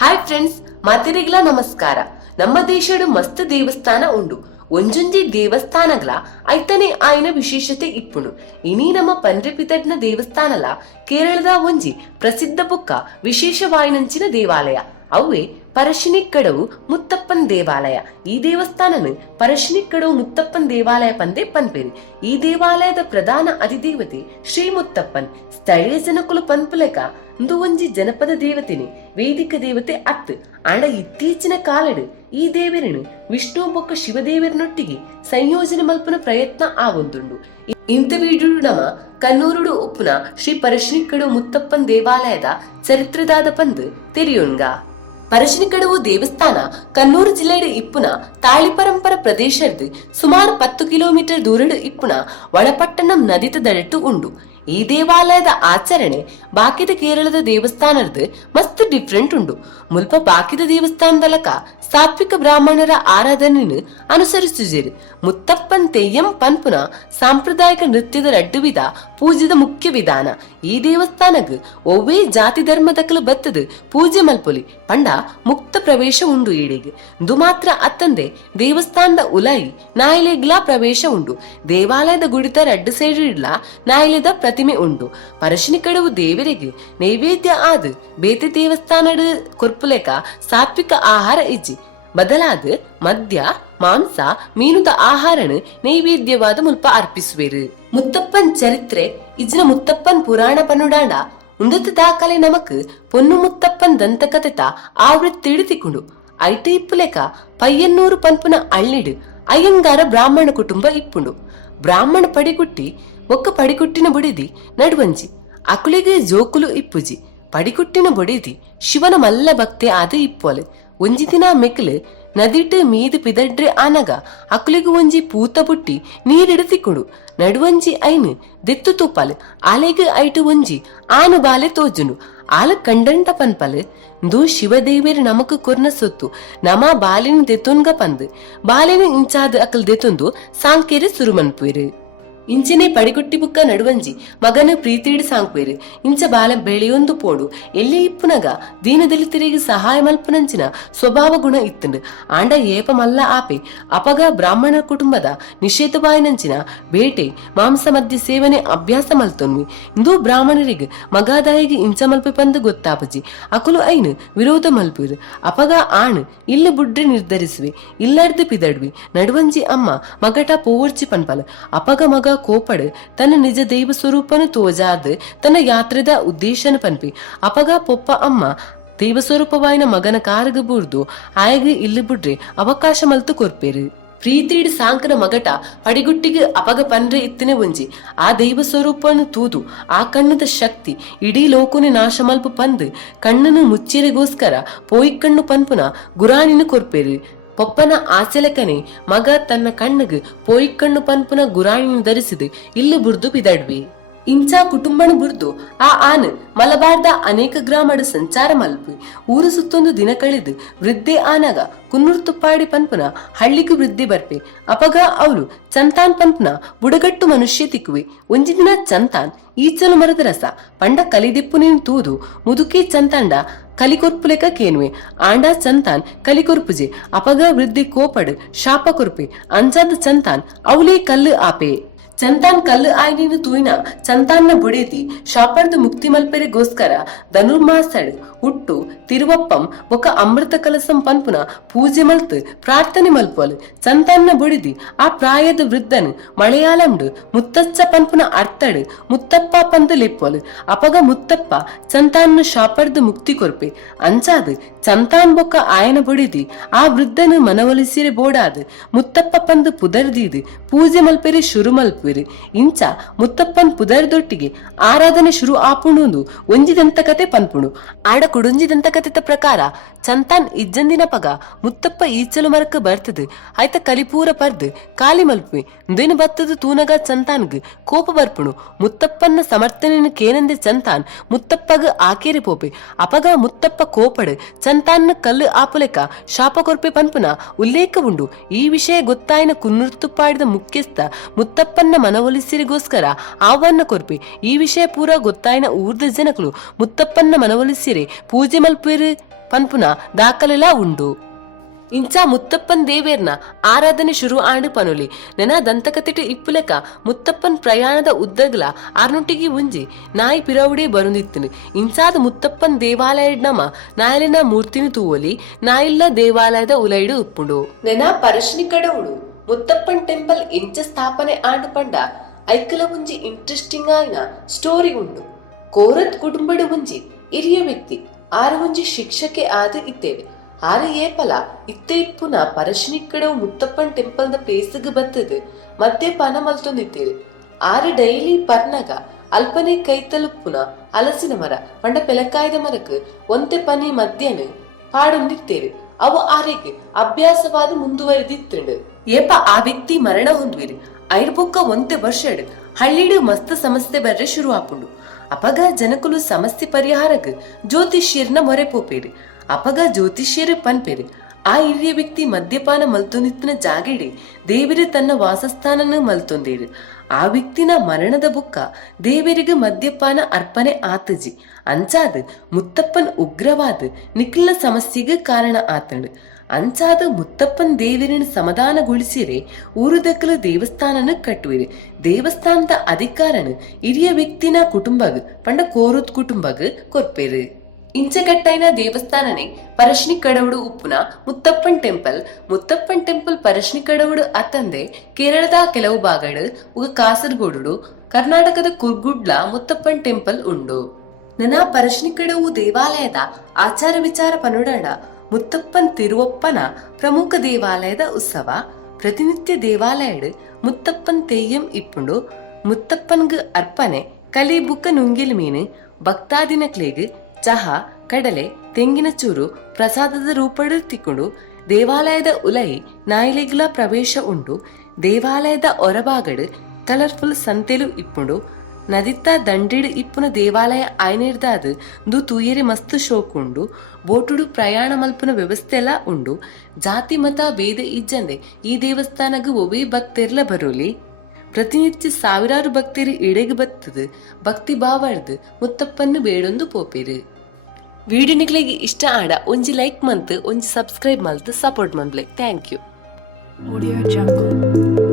Hi friends, ಮಾತಿರಿಗ್ಲ ನಮಸ್ಕಾರ. ನಮ್ಮ ದೇಶದ ಮಸ್ತ್ ದೇವಸ್ಥಾನ ಉಂಡು. ಒಂಜೊಂಜಿ ದೇವಸ್ಥಾನಗಳ ಐತನೇ ಆಯ್ನ ವಿಶೇಷತೆ ಇಪ್ಪುನು. ಇನಿ ನಮ್ಮ ಪಂಡ್ರೆಪಿತಡ್ನ ದೇವಸ್ಥಾನಲ ಕೇರಳದ ಒಂಜಿ ಪ್ರಸಿದ್ಧ ಬೊಕ್ಕ ವಿಶೇಷವಾಯಿನಂಚಿನ ದೇವಾಲಯ. ಅವೇ ಪರಶಿನಿಕ್ಕಡವು ಮುತ್ತಪ್ಪನ್ ದೇವಾಲಯ. ಈ ದೇವಸ್ಥಾನನು ಪರಶಿನಿಕ್ಕಡವು ಮುತ್ತಪ್ಪನ್ ದೇವಾಲಯ ಪಂದೆ ಪನ್ಪೇರಿ. ಈ ದೇವಾಲಯದ ಪ್ರಧಾನ ಅಧಿದೇವತೆ ಶ್ರೀ ಮುತ್ತಪ್ಪನ್. ಸ್ಥಳೀಯ ಜನಕುಲು ಪನ್ಪುಲೆಕ ಇಂದು ಒಂಜಿ ಜನಪದ ದೇವತೆನೆ, ವೇದಿಕ ದೇವತೆ ಅತ್. ಆಂಡ ಇತ್ತೀಚಿನ ಕಾಲಡ್ ಈ ದೇವರನ್ನು ವಿಷ್ಣು ಬೊಕ್ಕ ಶಿವದೇವರನೊಟ್ಟಿಗೆ ಸಂಯೋಜನೆ ಮಲ್ಪನ ಪ್ರಯತ್ನ ಆವೊಂದುಂಡು. ಇಂಥ ವಿಡಿಯೋ ನಮ್ಮ ಕನ್ನೂರುಡು ಉಪ್ಪುನ ಶ್ರೀ ಪರಶಿನಿಕ್ಕಡವು ಮುತ್ತಪ್ಪನ್ ದೇವಾಲಯದ ಚರಿತ್ರದಾದ ಪಂದ್ ತೆರಿಯೋಣ್ಗ. ಪರಶಿನಿಕ್ಕಡವು ದೇವಸ್ಥಾನ ಕನ್ನೂರು ಜಿಲ್ಲೆಯ ಇಪ್ಪುನ ತಾಳಿ ಪರಂಪರ ಪ್ರದೇಶದ ಸುಮಾರು 10 ಕಿಲೋಮೀಟರ್ ದೂರಡು ಇಪ್ಪುನ ಒಳಪಟ್ಟಣಂ ನದಿತ ದಡಟ್ಟು ಉಂಡು. ಈ ದೇವಾಲಯದ ಆಚರಣೆ ಬಾಕಿದ ಕೇರಳದ ದೇವಸ್ಥಾನದ ಮಸ್ತ್ ಡಿಫ್ರೆಂಟ್ ಉಂಡು. ಮುಲ್ಪ ಬಾಕಿದ ದೇವಸ್ಥಾನದಲಕ ಸಾತ್ವಿಕ ಬ್ರಾಹ್ಮಣರ ಆರಾಧನೆಯನ್ನು ಅನುಸರಿಸುಜೇರು. ಮುತ್ತಪ್ಪನ್ ತೆಯ್ಯಂ ಪನ್ಪುನ ಸಾಂಪ್ರದಾಯಿಕ ನೃತ್ಯದ ರಡ್ಡು ವಿಧ ಪೂಜೆದ ಮುಖ್ಯ ವಿಧಾನ. ಈ ದೇವಸ್ಥಾನಗ್ ಒವ್ವೇ ಜಾತಿ ಧರ್ಮದಕಲು ಬತ್ತದ ಪೂಜೆ ಮಲ್ಪೊಲಿ ಪಂಡ ಮುಕ್ತ ಪ್ರವೇಶ ಉಂಡು. ಈಡೆಗೆ ಇಂದು ಮಾತ್ರ ಅತ್ತಂದೆ ದೇವಸ್ಥಾನದ ಉಲಾಯಿ ನಾಯಿಲೆಗ್ಲಾ ಪ್ರವೇಶ ಉಂಡು. ದೇವಾಲಯದ ಗುಡಿತ ರಡ್ಡು ಸೈಡ್ ಇಡ್ಲ ನಾಯಿಲೆದ ಪ್ರತಿಮೆ ಉಂಡು. ಪರಶಿನಿಕ್ಕಡವು ದೇವರಿಗೆ ನೈವೇದ್ಯ ಆದ ಬೇತೆ ದೇವಸ್ಥಾನದ ಕೊರ್ಪುಲೆಕ ಸಾತ್ವಿಕ ಆಹಾರ ಇಜ್ಜಿ ಬದಲಾದ ಮದ್ಯ ಮಾಂಸ ಮೀನುದ ಆಹಾರನ ನೈವೇದ್ಯವಾದ ಮುಲ್ಪ ಅರ್ಪಿಸುವೆರು. ಮುತ್ತಪ್ಪನ್ ಚರಿತ್ರೆ ಇಜ್ನ ಮುತ್ತಪ್ಪನ್ ಪುರಾಣ ಪನ್ನುಡಾಂಡ ಉಂದತ ದಾಖಲೆ ನಮಕ್ ಪೊನ್ನು ಮುತ್ತಪ್ಪನ್ ದಂತಕಥೆತ ಆವೃತ್ ತಿಳಿತಿಕೊಂಡು ಐಟ ಇಪ್ಪುಲೆಕ ಪಯ್ಯನ್ನೂರು ಪನ್ಪುನ ಅಳ್ಳಿಡು ಅಯ್ಯಂಗಾರ ಬ್ರಾಹ್ಮಣ ಕುಟುಂಬ ಇಪ್ಪುಂಡು. ಬ್ರಾಹ್ಮಣ ಪಡಿಗುಟ್ಟಿ ಒಕ್ಕ ಪಡಿಗುಟ್ಟಿನ ಬುಡಿದಿ ನಡುವಂಜಿ ಅಕುಲಿಗೆ ಜೋಕುಲು ಇಪ್ಪುಜಿ. ಪಡಿಗುಟ್ಟಿನ ಬೊಡಿದಿ ಶಿವನ ಮಲ್ಲ ಭಕ್ತೆ ಆದ ಇಪ್ಪೊಲೆ. ಒಂಜಿ ದಿನ ಮೆಕ್ಲು ನದಿಟ್ ಮೀದು ಪಿದಡ್ರೆ ಆನಗ ಅಕುಲಿಗೆ ಒಂಜಿ ಪೂತ ಬುಟ್ಟಿ ನೀರಿಡತಿಕೊಡು ನಡುವಂಜಿ ಐನು ದೆತ್ತು ತುಪ್ಪಲ್ ಆಲೆಗೆ ಐಟು ಒಂಜಿ ಆನು ಬಾಲೆ ತೋಜುನು. ಆಲ ಕಂಡಂಟ ಪನ್ಪಲ್ ಇಂದು ಶಿವದೇವಿಯರು ನಮಕ್ ಕೊರ್ನ ಸೊತ್ತು ನಮ ಬಾಲಿನ ದೆತ್ತೊನ್ಗ ಪಂದ್ ಬಾಲಿನ ಇಂಚಾದ ಅಕಲ್ ದೆತ್ತೊಂದು ಸಾಂಕೇರಿ ಸುರುಮನ್ಪುರು. ಇಂಚನೆ ಪಡಿಗುಟ್ಟಿ ಬುಕ್ಕ ನಡುವಂಜಿ ಮಗನ ಪ್ರೀತಿಡ್ ಸಾಂಕ್ವೇರು. ಇಂಚ ಬಾಲ ಬೆಳೆಯೊಂದು ಪೋಡು ಎಲ್ಲಿ ಇಪ್ಪುನಗ ದೀನದಲಿತರಿಗೆ ಸಹಾಯ ಮಲ್ಪನಂಚಿನ ಸ್ವಭಾವ ಗುಣ ಇತ್ತಂಡು. ಆಂಡ ಏಪ ಮಲ್ಲ ಆಪೆ ಅಪಗ ಬ್ರಾಹ್ಮಣ ಕುಟುಂಬದ ನಿಷೇಧವಾಯಿನಂಚಿನ ಬೇಟೆ ಮಾಂಸ ಮದ್ಯ ಸೇವನೆ ಅಭ್ಯಾಸ ಮಲ್ತೊನ್ವಿ. ಇಂದು ಬ್ರಾಹ್ಮಣರಿಗೆ ಮಗಾದಾಯಿಗೆ ಇಂಚ ಮಲ್ಪೆ ಪಂದು ಗೊತ್ತಾಪಜಿ ಅಕುಲು ಐನು ವಿರೋಧ ಮಲ್ಪಿರು. ಅಪಗ ಆಣ್ ಇಲ್ಲಿ ಬುಡ್ರೆ ನಿರ್ಧರಿಸುವೆ ಇಲ್ಲಾರ್ದು ಪಿದಡ್ವಿ. ನಡುವಂಜಿ ಅಮ್ಮ ಮಗಟ ಪೋವರ್ಚಿ ಪನ್ಪಲ ಅಪಗ ಮಗ ಕೋಪಡ್ ತನ್ನ ನಿಜ ದೈವ ಸ್ವರೂಪನು ತೋಜಾದ ತನ್ನ ಯಾತ್ರೆದ ಉದ್ದೇಶನ ಪನ್ಪಿ ಅಪಗ ಪೊಪ್ಪ ಅಮ್ಮ ದೈವ ಸ್ವರೂಪವಾಯಿನ ಮಗನ ಕಾರ್ಗ ಬುರ್ದು ಆಯಗ ಇಲ್ಲಿ ಬುಡ್ರೆ ಅವಕಾಶ ಮಲ್ತು ಕೊರ್ಪೇರು. ಪ್ರೀತಿಡ್ ಸಾಂಕನ ಮಗಟ ಪಡಿಗುಟ್ಟಿಗೆ ಅಪಗ ಪನ್ರೆ ಇತ್ತನೆ ಒಂಜಿ ಆ ದೈವ ಸ್ವರೂಪನು ತೂದು ಆ ಕಣ್ಣದ ಶಕ್ತಿ ಇಡೀ ಲೋಕನೆ ನಾಶ ಮಲ್ಪು ಪಂದ್ ಕಣ್ಣನು ಮುಚ್ಚಿರೆಗೋಸ್ಕರ ಪೋಯಿಕ್ಕಣ್ಣು ಪನ್ಪುನ ಗುರಾನಿನ ಕೊರ್ಪೇರು. ಪೊಪ್ಪನ ಆಸೆಲೆಕನೆ ಮಗ ತನ್ನ ಕಣ್ಣಗ್ ಪೋಯಿಕ್ಕಣ್ಣು ಪನ್ಪುನ ಗುರಾಣಿನ ಧರಿಸಿದು ಇಲ್ಲಿ ಬುರ್ದು ಬಿದಡ್ವಿ. ಇಂಚ ಕುಟುಂಬನ ಬುರ್ದು ಆ ಆನ್ ಮಲಬಾರ್ದ ಅನೇಕ ಗ್ರಾಮದ ಸಂಚಾರ ಮಲ್ಪಿ ಊರು ಸುತ್ತೊಂದು ದಿನ ಕಳೆದು ವೃದ್ಧೆ ಆನಾಗ ಕುನ್ನೂರು ತುಪ್ಪಾಡಿ ಪನ್ಪುನ ಹಳ್ಳಿಗೂ ವೃದ್ಧಿ ಬರ್ಪೆ. ಅಪಗ ಅವಳು ಚಂತಾನ್ ಪನ್ಪುನ ಬುಡಗಟ್ಟು ಮನುಷ್ಯ ತಿಕ್ಕುವೆ. ಒಂಜಿ ದಿನ ಚಂತಾನ್ ಈಚಲು ಮರದ ರಸ ಪಂಡ ಕಲಿದಿಪ್ಪು ನೀನು ತೂದು ಮುದುಕಿ ಚಂತಾಂಡ ಕಲಿಕೊರ್ಪುಲೆಕ ಕೇನ್ವೆ. ಆಂಡ ಚಂತಾನ್ ಕಲಿಕೊರ್ಪುಜೆ ಅಪಗ ವೃದ್ಧಿ ಕೋಪಡ್ ಶಾಪ ಕೊರ್ಪೆ. ಅಂಚಾದ ಚಂತಾನ್ ಅವಳೇ ಕಲ್ಲು ಆಪೆ. ಚಂತಾನ್ ಕಲ್ಲು ಆಯ್ನಿನ ತೂಯಿನ ಚಂತಾನ್ನ ಬುಡೇತಿ ಶಾಪರ್ದು ಮುಕ್ತಿ ಮಲ್ಪೆರೆಗೋಸ್ಕರ ಧನುರ್ಮಾಸಡ್ ಹುಟ್ಟು ತಿರುವಪ್ಪಂ ಒಕ ಅಮೃತ ಕಲಸಂ ಪನ್ಪುನ ಪೂಜೆ ಮಲ್ತ್ ಪ್ರಾರ್ಥನೆ ಮಲ್ಪೊಲ್. ಚಂತಾನ್ನ ಬುಡಿದಿ ಆ ಪ್ರಾಯದ ವೃದ್ಧನ್ ಮಲಯಾಳಂಡ್ ಮುತ್ತಚ್ಚ ಪನ್ಪುನ ಅರ್ಥಡ್ ಮುತ್ತಪ್ಪ ಪಂದು ಲೆಪ್ಪೊಲ್. ಅಪಗ ಮುತ್ತಪ್ಪ ಚಂತಾನ್ನ ಶಾಪರ್ದು ಮುಕ್ತಿ ಕೊರ್ಪೆ. ಅಂಚಾದ್ ಚಂತಾನ್ ಬೊಕ್ಕ ಆಯನ ಬುಡಿದಿ ಆ ವೃದ್ಧನು ಮನವೊಲಿಸಿರೆ ಬೋಡಾದ್ ಮುತ್ತಪ್ಪ ಪಂದು ಪುದರ್ದೀದ್ ಪೂಜೆ ಮಲ್ಪೆರೆ ಶುರು ಮಲ್ಪು. ಇಂಚ ಮುತ್ತಪ್ಪನ್ ಪುದರ್ದೊಟ್ಟಿಗೆ ಆರಾಧನೆ ಶುರು ಆಪುಣುಂದು ಒಂಜಿದಂತ ಕತೆ ಪನ್ಪುಣು. ಆಡ ಕುಡುಂಜಿದಂತ ಕಥೆತ ಪ್ರಕಾರ ಚಂತಾನ್ ಇಜ್ಜಂದಿನ ಪಗ ಮುತ್ತಪ್ಪ ಈಚಲು ಮರಕ ಬರ್ತದ ಆಯ್ತ ಕಲಿಪೂರ ಪರ್ದ್ ಕಾಲಿ ಮಲ್ಪೆ. ದಿನ ಬತ್ತದ ತೂನಗ ಚಂತಾನ್ಗ್ ಕೋಪ ಬರ್ಪುಣು. ಮುತ್ತಪ್ಪನ ಸಮರ್ಥನೆಯನ್ನು ಕೇನಂದೆ ಚಂತಾನ್ ಮುತ್ತಪ್ಪಗ ಆಕೇರಿ ಪೋಪೆ. ಅಪಗ ಮುತ್ತಪ್ಪ ಕೋಪಡ್ ಚಂತಾನ್ನ ಕಲ್ಲು ಆಪುಲೆಕ ಶಾಪ ಕೊರ್ಪೆ ಪನ್ಪುನ ಉಲ್ಲೇಖ ಉಂಡು. ಈ ವಿಷಯ ಗೊತ್ತಾಯಿನ ಕುನ್ನೂರ್ತುಪ್ಪಾಡಿದ ಮುಖ್ಯಸ್ಥ ಮುತ್ತಪ್ಪನ್ನ ಮನವೊಲಿಸಿರಿಗೋಸ್ಕರ ಆಹ್ವಾನ ಕೊರ್ಪೆ. ಈ ವಿಷಯ ಪೂರ ಗೊತ್ತಾಯಿನ ಊರ್ದ ಜನಕಲು ಮುತ್ತಪ್ಪನ್ನ ಮನವೊಲಿಸಿರೆ ಪೂಜೆ ಮಲ್ಪೇರು. ಪನ್ಪುನ ದಾಖಲೆಲ ಉಂಡು. ಇಂಚ ಮುತ್ತಪ್ಪನ್ ದೇವೇರ್ನ ಆರಾಧನೆ ಶುರು ಆಂಡು ಪನುಲಿ ನೆನ ದಂತಕತಿಟ್ಟು ಇಪ್ಪುಲೆಕ ಮುತ್ತಪ್ಪನ್ ಪ್ರಯಾಣದ ಉದ್ದಗಲ ಆರ್ನೊಟ್ಟಿಗೆ ಉಂಜಿ ನಾಯಿ ಪಿರವುಡೆ ಬರುಂದಿತ್ತಿನ ಇಂಚಾದ ಮುತ್ತಪ್ಪನ್ ದೇವಾಲಯಡ್ ನಮ ನಾಯಲಿನ ಮೂರ್ತಿನ ತೂವಲಿ ನಾಯಿಲ್ಲ ದೇವಾಲಯದ ಉಲೈಡು ಉಪ್ಪುಂಡು. ನೆನ ಪರಶಿನಿ ಕಡವುಡು ಮುತ್ತಪ್ಪನ್ ಟೆಂಪಲ್ ಇಂಚ ಸ್ಥಾಪನೆ ಆಂಡು ಪಂಡ ಐಕಲ ಒಂಜಿ ಇಂಟ್ರೆಸ್ಟಿಂಗ್ ಆಯ್ನ ಸ್ಟೋರಿ ಉಂಡು. ಕೋರತ್ ಕುಟುಂಬಡು ಒಂಜಿ ಹಿರಿಯ ವ್ಯಕ್ತಿ ಆರು ಒಂಜಿ ಶಿಕ್ಷಕೆ ಆದ ಇತ್ತೇವೆ. ಆರು ಏಪಲ ಇತ್ತೆ ಇಪ್ಪುನ ಪರಶಿನಿ ಕಡವು ಮುತ್ತಪ್ಪನ್ ಟೆಂಪಲ್ ದ ಪ್ಲೇಸ್ಗೆ ಬತ್ತದ ಮದ್ಯಪಾನ ಮಲ್ತೊಂದಿತ್ತೇವೆ. ಆರು ಡೈಲಿ ಪರ್ನಗ ಅಲ್ಪನೆ ಕೈ ತಲುಪುನ ಹಲಸಿನ ಮರ ಪಂಡ ಪೆಲಕಾಯ್ದ ಮರಕ್ ಒಂತೆ ಪನಿ ಮಧ್ಯಾಹ್ನ ಪಾಡೊಂದಿತ್ತೇವೆ. ಅವು ಆರೆಗೆ ಅಭ್ಯಾಸವಾದ ಮುಂದುವರೆದಿತ್ತಂಡು. ಏಪ ಆ ವ್ಯಕ್ತಿ ಮರಣ ಹೊಂದ್ವಿರಿ ಐರ್ಬೊಕ್ಕ ಒಂತೆ ವರ್ಷಡ್ ಹಳ್ಳಿಡು ಮಸ್ತ್ ಸಮಸ್ಯೆ ಬರ್ರೆ ಶುರು ಆಪುಂಡು. ಅಪಗ ಜನಕುಲು ಸಮಸ್ಯೆ ಪರಿಹಾರಕ್ ಜ್ಯೋತಿಷ್ಯರ್ನ ಮೊರೆ ಪೋಪೇರಿ. ಅಪಗ ಜ್ಯೋತಿಷ್ಯರು ಪನ್ಪೇರಿ ಆ ಹಿರಿಯ ವ್ಯಕ್ತಿ ಮದ್ಯಪಾನ ಮಲ್ತೊಂದಿತ್ತಿನ ಜಾಗೆಡೆ ದೇವಿರು ತನ್ನ ವಾಸಸ್ಥಾನನ ಮಲ್ತೊಂದೇರು. ಆ ವ್ಯಕ್ತಿನ ಮರಣದ ಬುಕ್ಕ ದೇವರಿಗೆ ಮದ್ಯಪಾನ ಅರ್ಪಣೆ ಆತಜಿ. ಅಂಚಾದ ಮುತ್ತಪ್ಪನ್ ಉಗ್ರವಾದ ನಿಖಿಲ ಸಮಸ್ಯೆಗೆ ಕಾರಣ ಆತಂಡು. ಅಂಚಾದ ಮುತ್ತಪ್ಪನ್ ದೇವರಿನ ಸಮಾಧಾನಗೊಳಿಸಿರೆ ಊರುದಕ್ಕಲು ದೇವಸ್ಥಾನನ ಕಟ್ಟುವಿರಿ. ದೇವಸ್ಥಾನದ ಅಧಿಕಾರನ ಹಿರಿಯ ವ್ಯಕ್ತಿನ ಕುಟುಂಬಗ್ ಪಂಡ ಕೋರುತ್ ಕುಟುಂಬಗ್ ಕೊರ್ಪೇರು. ಇಂಚಗಟ್ಟೈನ ದೇವಸ್ಥಾನನೆ ಪರಶಿನಿ ಕಡವುಡು ಉಪ್ಪುನ ಮುತ್ತಪ್ಪನ್ ಟೆಂಪಲ್. ಮುತ್ತಪ್ಪನ್ ಟೆಂಪಲ್ ಪರಶಿನಿ ಕಡವುಡು ಅತ್ತಂದೆ ಕೇರಳದ ಕೆಲವು ಭಾಗಡು ಉಗ ಕಾಸರಗೋಡು ಕರ್ನಾಟಕದ ಕುರ್ಗುಡ್ಲ ಮುತ್ತಪ್ಪನ್ ಟೆಂಪಲ್ ಉಂಡು. ನನ್ನ ಪರಶಿನಿ ಕಡವು ದೇವಾಲಯದ ಆಚಾರ ವಿಚಾರ ಪನುಡಾಡ ಮುತ್ತಪ್ಪನ್ ತಿರುವಪ್ಪನ ಪ್ರಮುಖ ದೇವಾಲಯದ ಉತ್ಸವ ಪ್ರತಿನಿತ್ಯ ದೇವಾಲಯಡ್ ಮುತ್ತಪ್ಪನ್ ತೆಯ್ಯಂ ಇಪ್ಪುಂಡು. ಮುತ್ತಪ್ಪನ್ಗ್ ಅರ್ಪಣೆ ಕಲಿ ಬುಕ್ಕ ನುಂಗಿಲ್ ಮೀನು ಭಕ್ತಾದಿನಕ್ಲೇಗ್ ಚಹಾ ಕಡಲೆ ತೆಂಗಿನ ಚೂರು ಪ್ರಸಾದದ ರೂಪಡ್ ತಿಕ್ಕೊಂಡು ದೇವಾಲಯದ ಉಲೈ ನಾಯಿಲೆಗ್ಲ ಪ್ರವೇಶ ಉಂಡು. ದೇವಾಲಯದ ಹೊರಭಾಗಡ್ ಕಲರ್ಫುಲ್ ಸಂತೆಲು ಇಪ್ಪುಂಡು. ನದಿತ್ತ ದಂಡಿಡ್ ಇಪ್ಪುನ ದೇವಾಲಯ ಆಯ್ನಿರ್ದಾದ್ ದು ತೂಯರೆ ಮಸ್ತ್ ಶೋಕುಂಡು. ಬೋಟುಡು ಪ್ರಯಾಣ ಮಲ್ಪುನ ವ್ಯವಸ್ಥೆ ಎಲ್ಲ ಉಂಡು. ಜಾತಿ ಮತ ಭೇದ ಇಜ್ಜಂದೆ ಈ ದೇವಸ್ಥಾನಗ್ ಒವೇ ಭಕ್ತರ್ಲ ಬರೋಲಿ. ಪ್ರತಿನಿತ್ಯ ಸಾವಿರಾರು ಭಕ್ತರು ಇಡೆಗೆ ಬತ್ತದ ಭಕ್ತಿ ಭಾವಾರ್ದು ಮುತ್ತಪ್ಪನ್ನು ಬೇಡೊಂದು ಪೋಪೇರು. ವಿಡಿಯೋ ನಿಕ್ಲೆಗೆ ಇಷ್ಟ ಆಡ ಒಂಜಿ ಲೈಕ್ ಮಂತ್ ಒಂಜಿ ಸಬ್ಸ್ಕ್ರೈಬ್ ಮಲ್ತ್ ಸಪೋರ್ಟ್ ಮನ್ಬ್ಲೆ. Thank you. Audio Jungle.